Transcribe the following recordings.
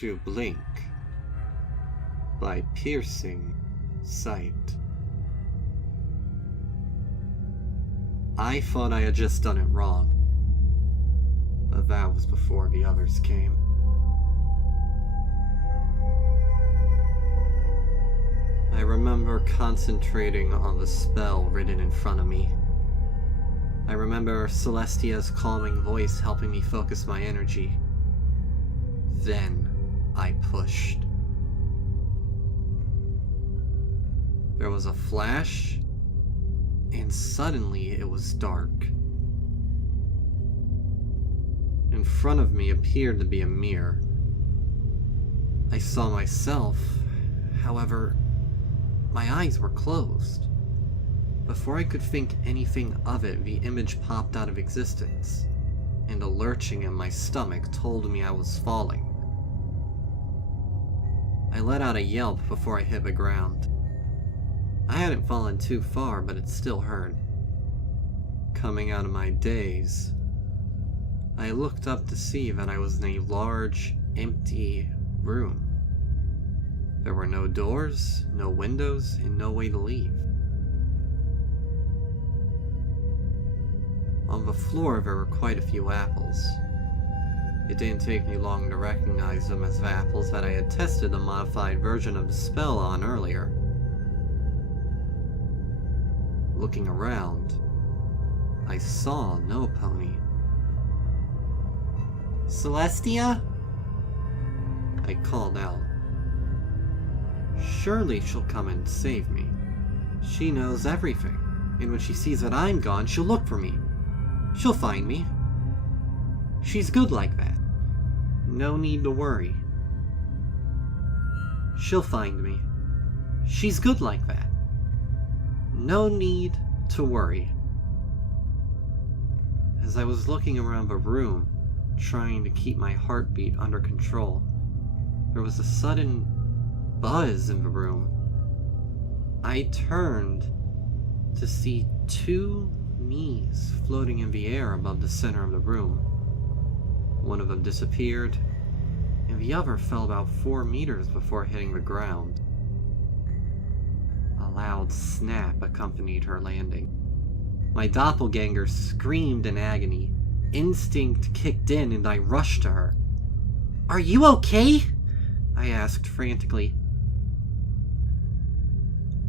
to blink by piercing sight. I thought I had just done it wrong, but that was before the others came. I remember concentrating on the spell written in front of me. I remember Celestia's calming voice helping me focus my energy. Then I pushed. There was a flash, and suddenly it was dark. In front of me appeared to be a mirror. I saw myself, however, my eyes were closed. Before I could think anything of it, the image popped out of existence, and a lurching in my stomach told me I was falling. I let out a yelp before I hit the ground. I hadn't fallen too far, but it still hurt. Coming out of my daze, I looked up to see that I was in a large, empty room. There were no doors, no windows, and no way to leave. On the floor there were quite a few apples. It didn't take me long to recognize them as the apples that I had tested a modified version of the spell on earlier. Looking around, I saw no pony. "Celestia?" I called out. Surely she'll come and save me. She knows everything, and when she sees that I'm gone, she'll look for me. She'll find me. She's good like that. No need to worry. She'll find me. She's good like that. No need to worry. As I was looking around the room, trying to keep my heartbeat under control, there was a sudden buzz in the room. I turned to see two knees floating in the air above the center of the room. One of them disappeared, and the other fell about 4 meters before hitting the ground. A loud snap accompanied her landing. My doppelganger screamed in agony. Instinct kicked in and I rushed to her. "Are you okay?" I asked frantically.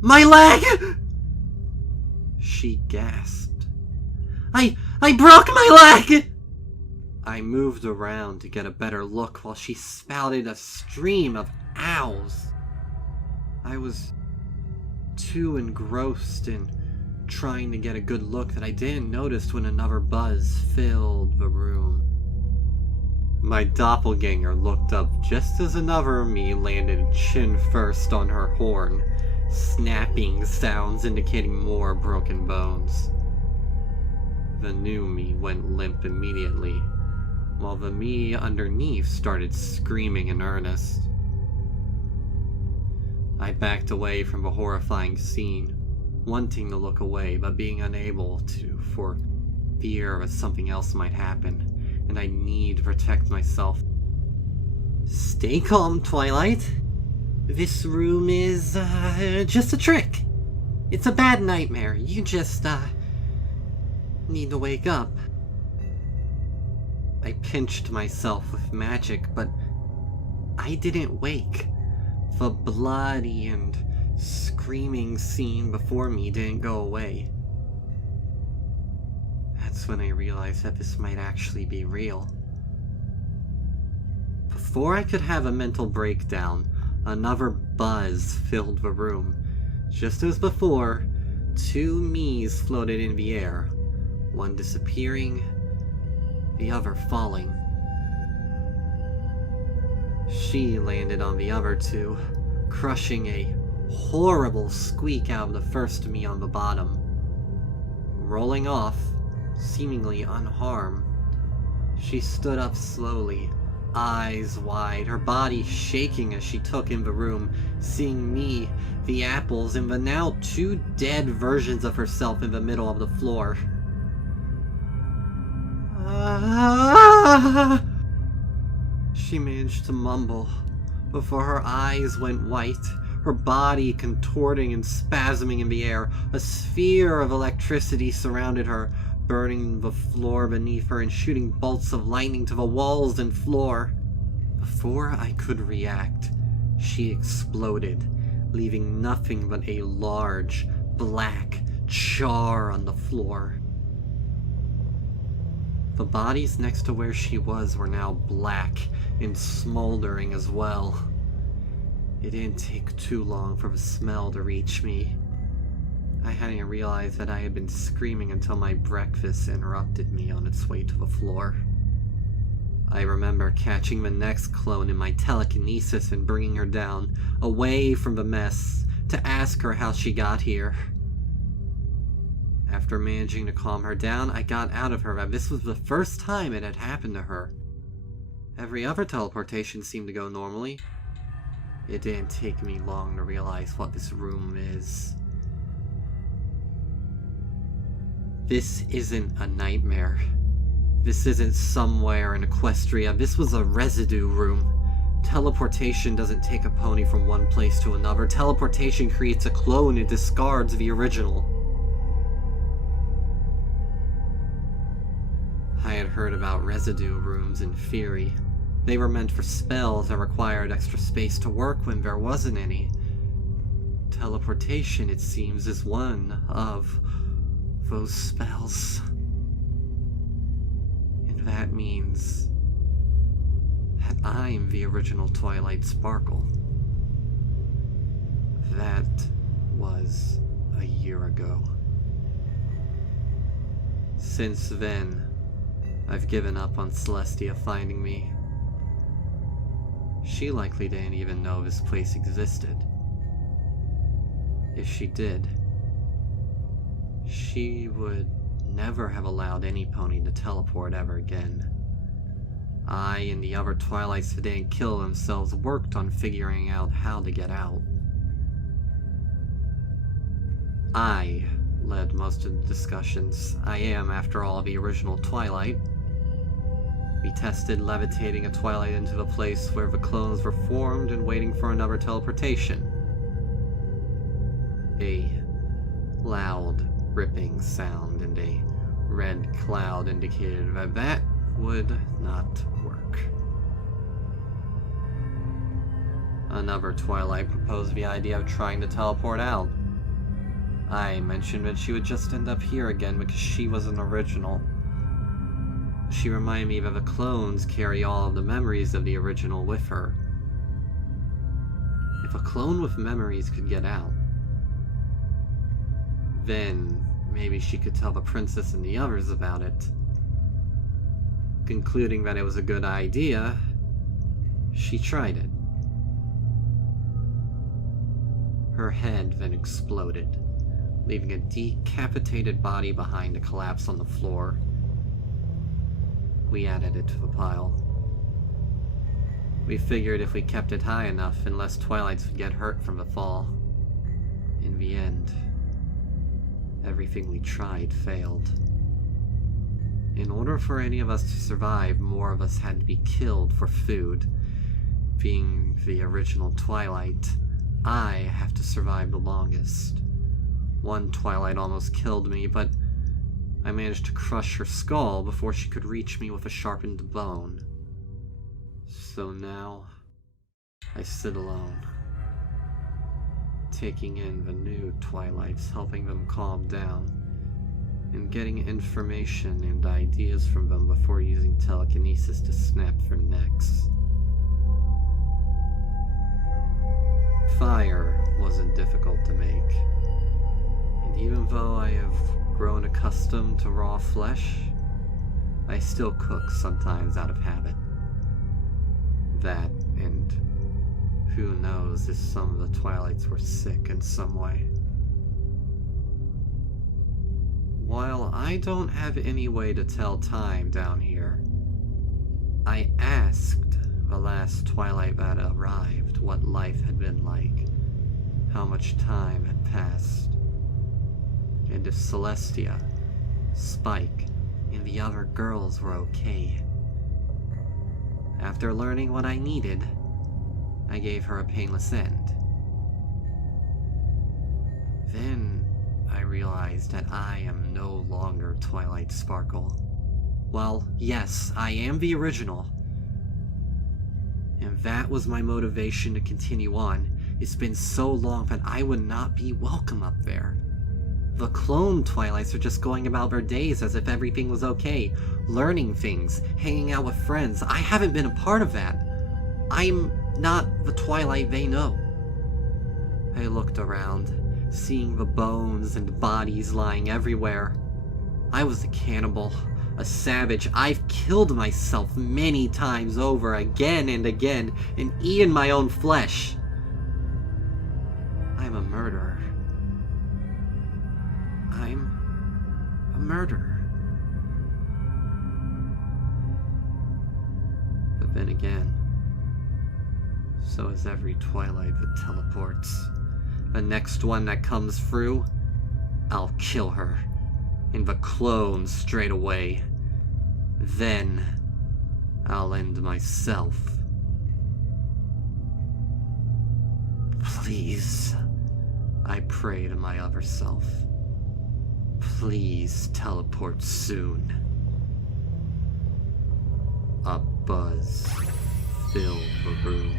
"My leg!" She gasped. I broke my leg!" I moved around to get a better look while she spouted a stream of ows. I was too engrossed in trying to get a good look that I didn't notice when another buzz filled the room. My doppelganger looked up just as another me landed chin first on her horn, snapping sounds indicating more broken bones. The new me went limp immediately, while the me underneath started screaming in earnest. I backed away from the horrifying scene, wanting to look away, but being unable to for fear that something else might happen, and I need to protect myself. "Stay calm, Twilight. This room is, just a trick. It's a bad nightmare. You just, need to wake up." I pinched myself with magic, but I didn't wake. The bloody and screaming scene before me didn't go away. That's when I realized that this might actually be real. Before I could have a mental breakdown, another buzz filled the room. Just as before, two me's floated in the air, one disappearing, the other falling. She landed on the other two, crushing a horrible squeak out of the first me on the bottom. Rolling off, seemingly unharmed, she stood up slowly, eyes wide, her body shaking as she took in the room, seeing me, the apples, and the now two dead versions of herself in the middle of the floor. She managed to mumble before her eyes went white, her body contorting and spasming in the air. A sphere of electricity surrounded her, burning the floor beneath her and shooting bolts of lightning to the walls and floor. Before I could react, she exploded, leaving nothing but a large, black char on the floor. The bodies next to where she was were now black and smoldering as well. It didn't take too long for the smell to reach me. I hadn't realized that I had been screaming until my breakfast interrupted me on its way to the floor. I remember catching the next clone in my telekinesis and bringing her down, away from the mess, to ask her how she got here. After managing to calm her down, I got out of her that this was the first time it had happened to her. Every other teleportation seemed to go normally. It didn't take me long to realize what this room is. This isn't a nightmare. This isn't somewhere in Equestria. This was a residue room. Teleportation doesn't take a pony from one place to another. Teleportation creates a clone and discards the original. I had heard about residue rooms in theory. They were meant for spells that required extra space to work when there wasn't any. Teleportation, it seems, is one of those spells. And that means that I'm the original Twilight Sparkle. That was a year ago. Since then, I've given up on Celestia finding me. She likely didn't even know this place existed. If she did, she would never have allowed any pony to teleport ever again. I and the other Twilights that didn't kill themselves worked on figuring out how to get out. I led most of the discussions. I am, after all, the original Twilight. We tested levitating a Twilight into the place where the clones were formed and waiting for another teleportation. A loud, ripping sound and a red cloud indicated that that would not work. Another Twilight proposed the idea of trying to teleport out. I mentioned that she would just end up here again because she was an original. She reminded me that the clones carry all of the memories of the original with her. If a clone with memories could get out, then maybe she could tell the princess and the others about it. Concluding that it was a good idea, she tried it. Her head then exploded, leaving a decapitated body behind to collapse on the floor. We added it to the pile. We figured if we kept it high enough, then less Twilights would get hurt from the fall. In the end, everything we tried failed. In order for any of us to survive, more of us had to be killed for food. Being the original Twilight, I have to survive the longest. One Twilight almost killed me, but I managed to crush her skull before she could reach me with a sharpened bone. So now, I sit alone, taking in the new Twilights, helping them calm down, and getting information and ideas from them before using telekinesis to snap their necks. Fire wasn't difficult to make, and even though I have grown accustomed to raw flesh, I still cook sometimes out of habit. That, and who knows if some of the Twilights were sick in some way. While I don't have any way to tell time down here, I asked the last Twilight that arrived what life had been like, how much time had passed, and if Celestia, Spike, and the other girls were okay. After learning what I needed, I gave her a painless end. Then I realized that I am no longer Twilight Sparkle. Well, yes, I am the original. And that was my motivation to continue on. It's been so long that I would not be welcome up there. The clone Twilights are just going about their days as if everything was okay, learning things, hanging out with friends. I haven't been a part of that. I'm not the Twilight they know. I looked around, seeing the bones and bodies lying everywhere. I was a cannibal, a savage. I've killed myself many times over, again and again, and eaten my own flesh. I'm a murderer. I'm a murderer. But then again, so is every Twilight that teleports. The next one that comes through, I'll kill her. And the clone straight away. Then, I'll end myself. Please, I pray to my other self. Please teleport soon. A buzz filled the room.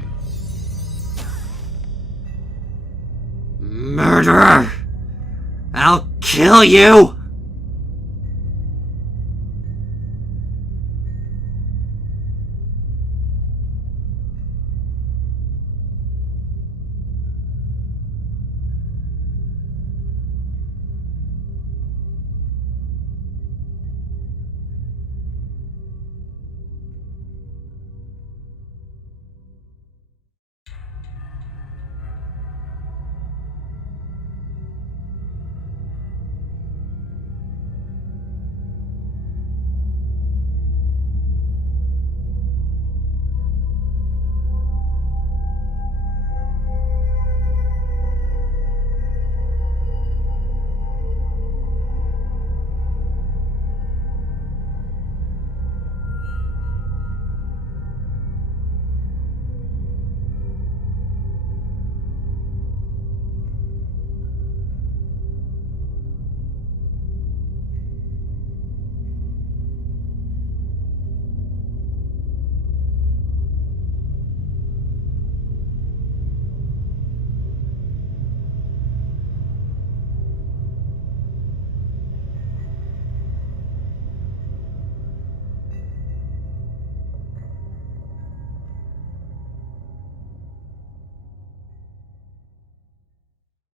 Murderer! I'll kill you!